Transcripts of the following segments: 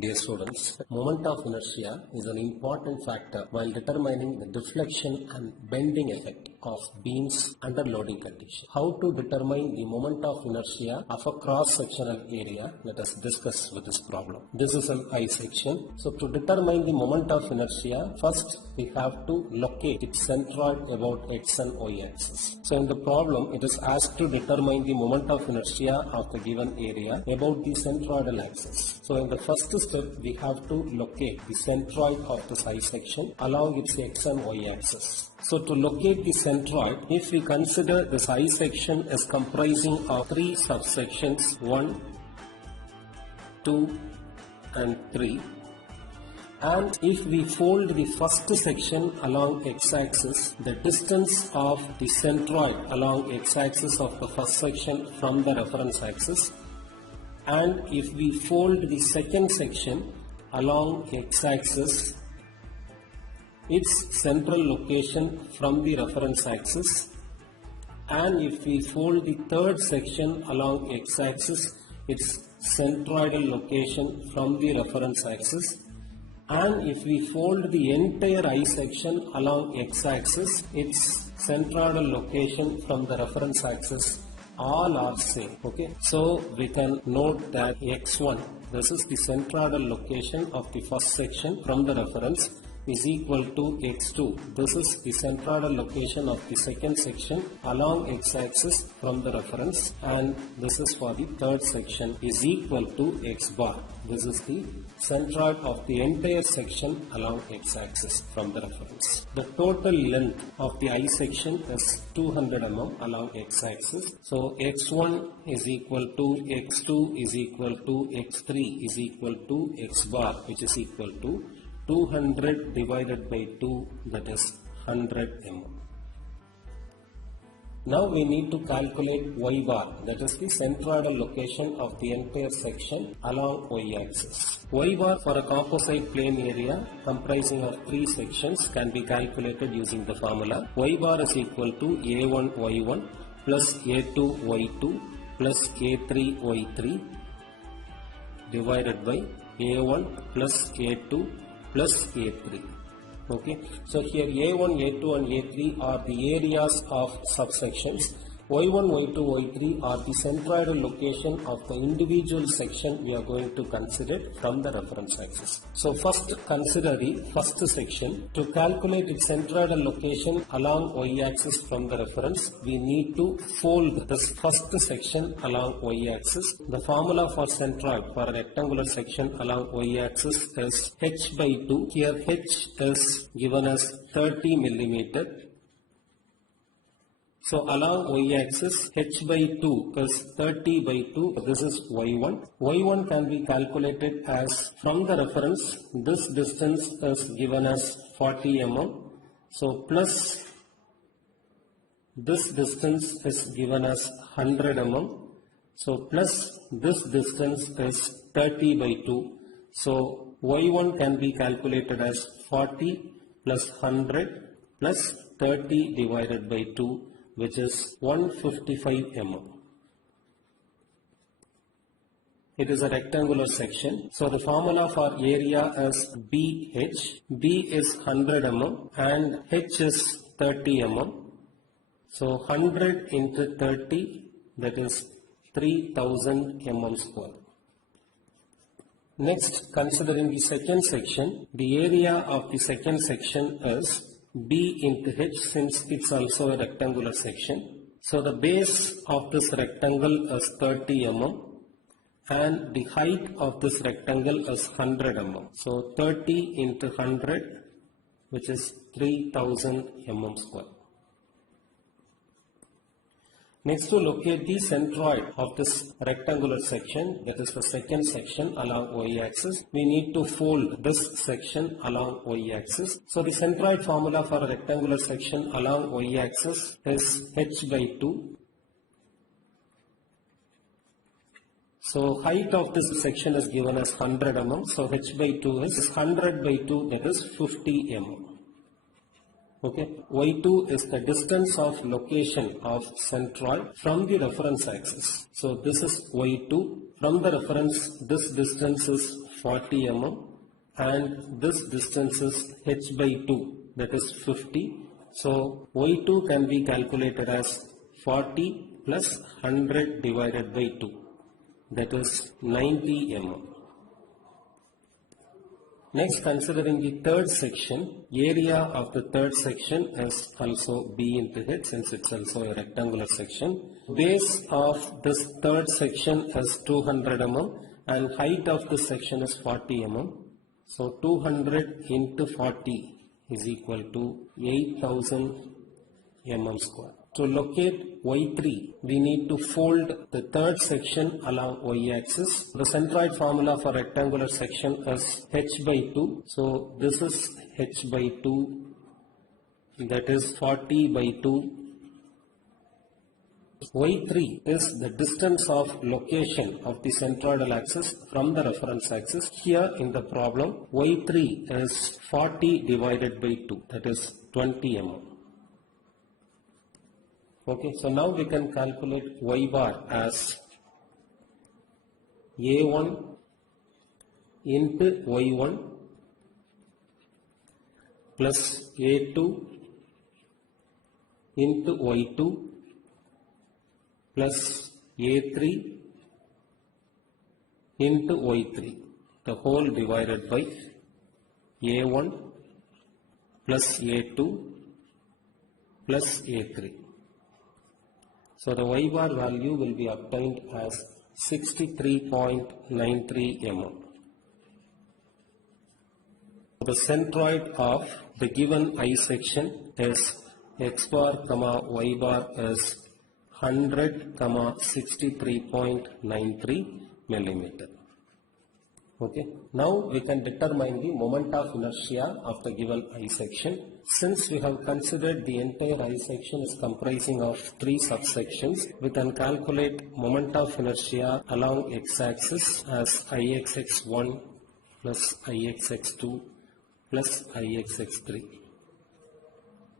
Dear students, moment of inertia is an important factor while determining the deflection and bending effect of beams under loading condition. How to determine the moment of inertia of a cross-sectional area? Let us discuss with this problem. This is an I section. So to determine the moment of inertia, first we have to locate its centroid about x and y axis. So in the problem, it is asked to determine the moment of inertia of the given area about the centroidal axis. So in the first step, we have to locate the centroid of this I section along its x and y axis. So to locate the centroid, if we consider this I section as comprising of three subsections 1, 2 and 3, and if we fold the first section along x-axis, the distance of the centroid along x-axis of the first section from the reference axis, and if we fold the second section along x-axis, its central location from the reference axis, and if we fold the third section along x-axis, its centroidal location from the reference axis, and if we fold the entire I section along x-axis, its centroidal location from the reference axis, all are same. Okay, so we can note that x1, this is the centroidal location of the first section from the reference, is equal to x2. This is the centroidal location of the second section along x-axis from the reference, and this is for the third section, is equal to x bar. This is the centroid of the entire section along x-axis from the reference. The total length of the I section is 200 mm along x-axis. So x1 is equal to x2 is equal to x3 is equal to x bar, which is equal to 200 divided by 2, that is 100 mm. Now we need to calculate y bar, that is the centroidal location of the entire section along y-axis. Y bar for a composite plane area comprising of three sections can be calculated using the formula. Y bar is equal to a1 y1 plus a2 y2 plus a3 y3 divided by a1 plus a2 plus a3. Okay, so here a1, a2 and a3 are the areas of subsections. y1, y2, y3 are the centroidal location of the individual section we are going to consider from the reference axis. So first consider the first section. To calculate its centroidal location along y-axis from the reference, we need to fold this first section along y-axis. The formula for centroid for a rectangular section along y-axis is h by 2. Here h is given as 30 millimeter. So along y-axis, h by 2 is 30 by 2. This is y1. y1 can be calculated as, from the reference, this distance is given as 40 mm. So plus this distance is given as 100 mm. So plus this distance is 30 by 2. So y1 can be calculated as 40 plus 100 plus 30 divided by 2, which is 155 mm. It is a rectangular section. So the formula for area is BH. B is 100 mm and H is 30 mm. So 100 into 30, that is 3000 mm square. Next, considering the second section, the area of the second section is B into H, since it's also a rectangular section. So the base of this rectangle is 30 mm and the height of this rectangle is 100 mm. So 30 into 100, which is 3000 mm square. Next, to locate the centroid of this rectangular section, that is the second section along y-axis, we need to fold this section along y-axis. So the centroid formula for a rectangular section along y-axis is h by 2. So height of this section is given as 100 mm. So h by 2 is 100 by 2, that is 50 mm. Okay, y2 is the distance of location of centroid from the reference axis. So this is y2. From the reference, this distance is 40 mm and this distance is h by 2, that is 50. So y2 can be calculated as 40 plus 100 divided by 2, that is 90 mm. Next, considering the third section, area of the third section is also b into h, since it's also a rectangular section. Base of this third section is 200 mm and height of this section is 40 mm. So 200 into 40 is equal to 8000 mm square. To locate y3, we need to fold the third section along y-axis. The centroid formula for rectangular section is h by 2. So this is h by 2, that is 40 by 2. y3 is the distance of location of the centroidal axis from the reference axis. Here in the problem, y3 is 40 divided by 2, that is 20 mm. Okay, so now we can calculate y bar as a1 into y1 plus a2 into y2 plus a3 into y3, the whole divided by a1 plus a2 plus a3. So the y bar value will be obtained as 63.93 mm. The centroid of the given I section is x bar comma y bar is 100 comma 63.93 millimeter. Okay. Now we can determine the moment of inertia of the given I section. Since we have considered the entire I section is comprising of 3 subsections, we can calculate moment of inertia along x-axis as ixx1 plus ixx2 plus ixx3.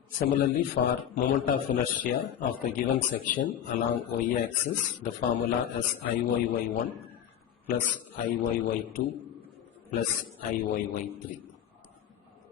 Similarly, for moment of inertia of the given section along y-axis, the formula is iyy1 plus iyy2 plus iyy3.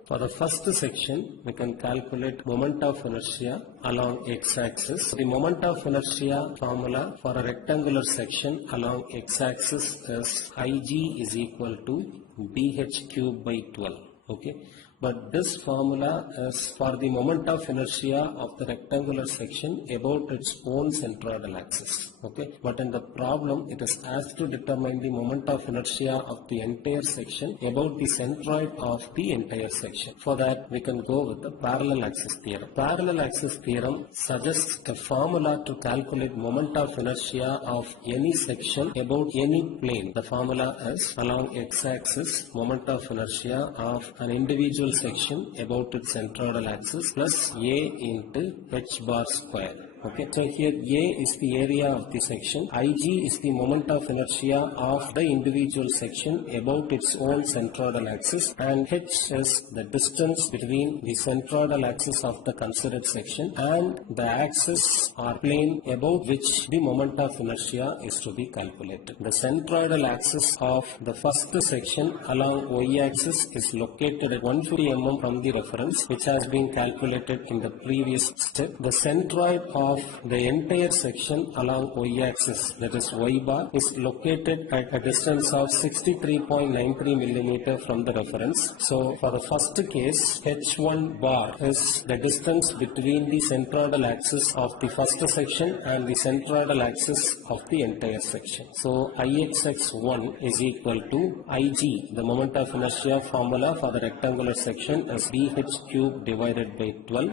For the first section, we can calculate moment of inertia along x-axis. The moment of inertia formula for a rectangular section along x-axis is Ig is equal to bh cube by 12. Okay. But this formula is for the moment of inertia of the rectangular section about its own centroidal axis. Okay. But in the problem, it is asked to determine the moment of inertia of the entire section about the centroid of the entire section. For that, we can go with the parallel axis theorem. Parallel axis theorem suggests a formula to calculate moment of inertia of any section about any plane. The formula is along x-axis, moment of inertia of an individual section about its centroidal axis plus a into h bar square. Okay, so here A is the area of the section, Ig is the moment of inertia of the individual section about its own centroidal axis, and h is the distance between the centroidal axis of the considered section and the axis or plane about which the moment of inertia is to be calculated. The centroidal axis of the first section along y-axis is located at 150 mm from the reference, which has been calculated in the previous step. The centroid of the entire section along y-axis, that is y bar, is located at a distance of 63.93 millimeter from the reference. So for the first case, h1 bar is the distance between the centroidal axis of the first section and the centroidal axis of the entire section. So ixx1 is equal to Ig, the moment of inertia formula for the rectangular section is bh cube divided by 12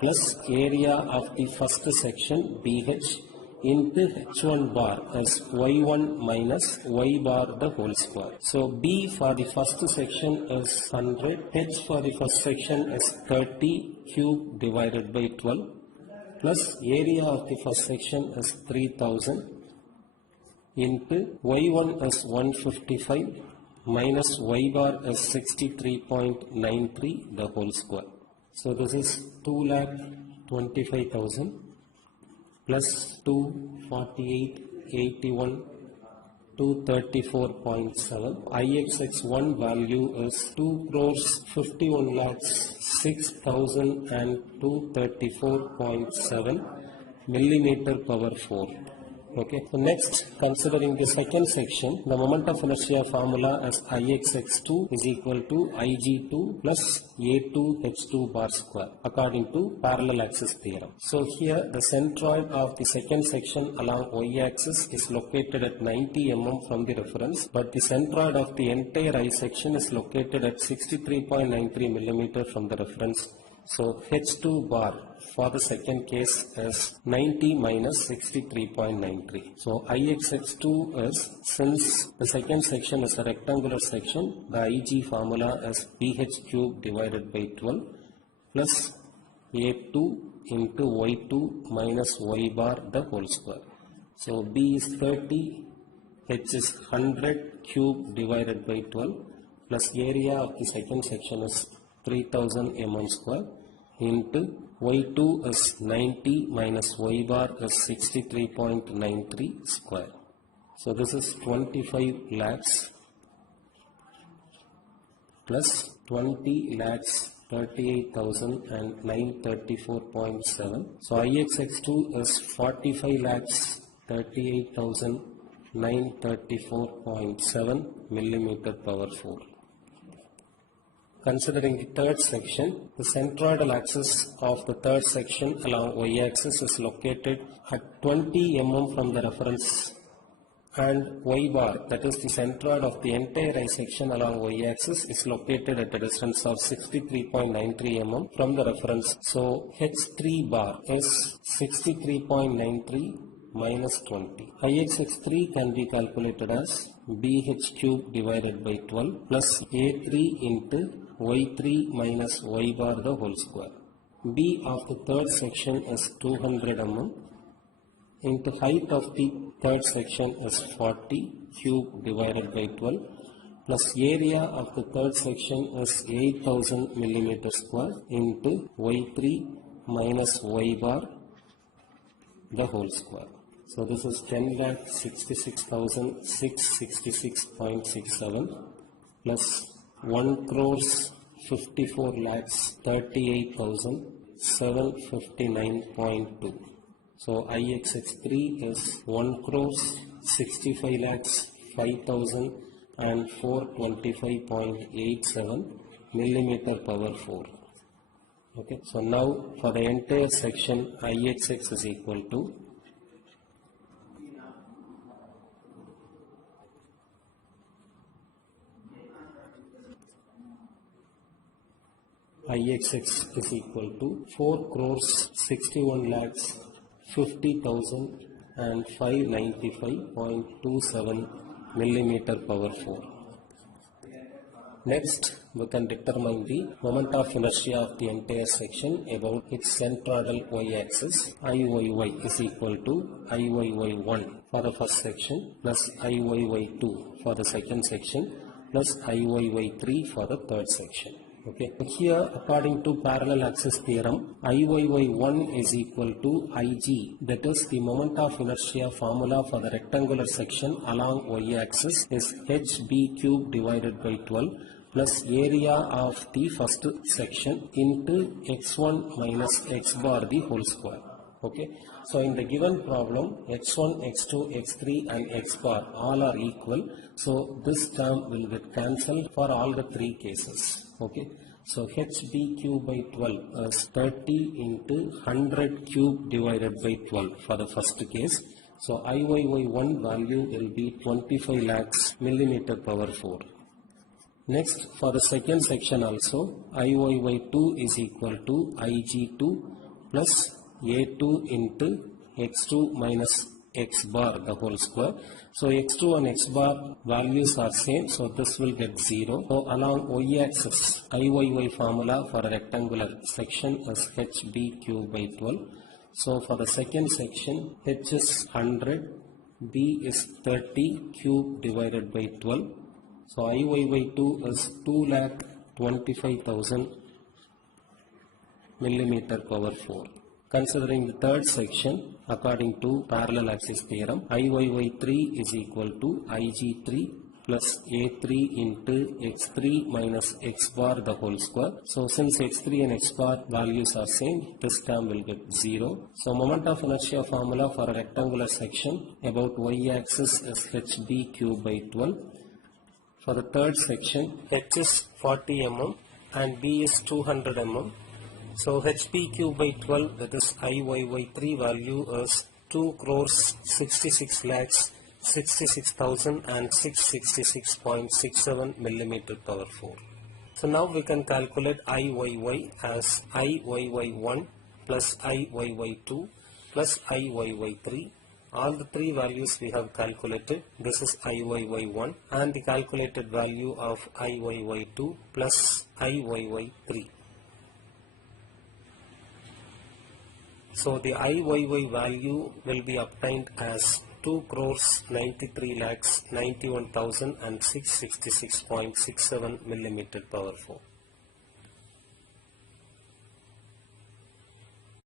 plus area of the first section bh into h1 bar as y1 minus y bar the whole square. So b for the first section is 100, h for the first section is 30 cube divided by 12 plus area of the first section is 3000 into y1 is 155 minus y bar is 63.93 the whole square. So this is 2,25,000 plus 248,81 234.7. IXX1 value is 2 crores 51 lakhs 6,234.7 millimeter power 4. Okay. So next, considering the second section, the moment of inertia formula as Ixx2 is equal to Ig2 plus A2H2 bar square according to parallel axis theorem. So here the centroid of the second section along y-axis is located at 90 mm from the reference, but the centroid of the entire I section is located at 63.93 mm from the reference. So H2 bar for the second case is 90 minus 63.93. So Ixx2 is, since the second section is a rectangular section, the Ig formula is BH cube divided by 12 plus A2 into Y2 minus Y bar the whole square. So B is 30, H is 100 cube divided by 12 plus area of the second section is 3000 mm square into Y2 is 90 minus Y bar is 63.93 square. So this is 25 lakhs plus 20 lakhs 38,934.7. So Ixx2 is 45 lakhs 38,934.7 millimeter power 4. Considering the third section, the centroidal axis of the third section along y-axis is located at 20 mm from the reference, and y bar, that is the centroid of the entire I section along y-axis, is located at a distance of 63.93 mm from the reference. So H3 bar is 63.93 minus 20. Ixx3 can be calculated as BH cube divided by 12 plus A3 into Y3 minus Y bar the whole square. B of the third section is 200 mm into height of the third section is 40 cube divided by 12 plus area of the third section is 8000 millimeter square into Y3 minus Y bar the whole square. So this is 10,66,666.67 plus 1 crores 54 lakhs 38,759.2. So Ixx3 is 1 crores 65 lakhs 5,004.25.87 millimeter power 4. Okay. So now for the entire section, Ixx is equal to Ixx is equal to 4 crores 61 lakhs 50,000 and 595.27 millimeter power 4. Next, we can determine the moment of inertia of the entire section about its centroidal y-axis. Iyy is equal to Iyy1 for the first section plus Iyy2 for the second section plus Iyy3 for the third section. Okay. Here, according to parallel axis theorem, Iyy1 is equal to Ig, that is the moment of inertia formula for the rectangular section along y-axis is hb cube divided by 12 plus area of the first section into x1 minus x bar the whole square. Okay. So in the given problem, x1, x2, x3 and x bar all are equal. So this term will get cancelled for all the three cases. Okay. So hb cube by 12 is 30 into 100 cube divided by 12 for the first case. So Iyy1 value will be 25 lakhs millimeter power 4. Next, for the second section also, Iyy2 is equal to Ig2 plus A2 into x2 minus x bar the whole square. So x2 and x bar values are same, so this will get 0. So along y-axis, Iyy formula for a rectangular section is hb cube by 12. So for the second section, h is 100, b is 30 cube divided by 12. So Iyy2 is 2,25,000 millimeter power 4. Considering the third section, according to parallel axis theorem, Iyy3 is equal to Ig3 plus A3 into x3 minus x bar the whole square. So since x3 and x bar values are same, this term will get 0. So moment of inertia formula for a rectangular section about y-axis is hb cube by 12. For the third section, h is 40 mm and b is 200 mm. So hp cube by 12, that is Iyy3 value is 2 crores 66 lakhs 66,666.67 millimeter power 4. So now we can calculate Iyy as Iyy1 plus Iyy2 plus Iyy3. All the three values we have calculated. This is Iyy1 and the calculated value of Iyy2 plus Iyy3. So the Iyy value will be obtained as 2 crores 93 lakhs 91,666.67 millimeter power 4.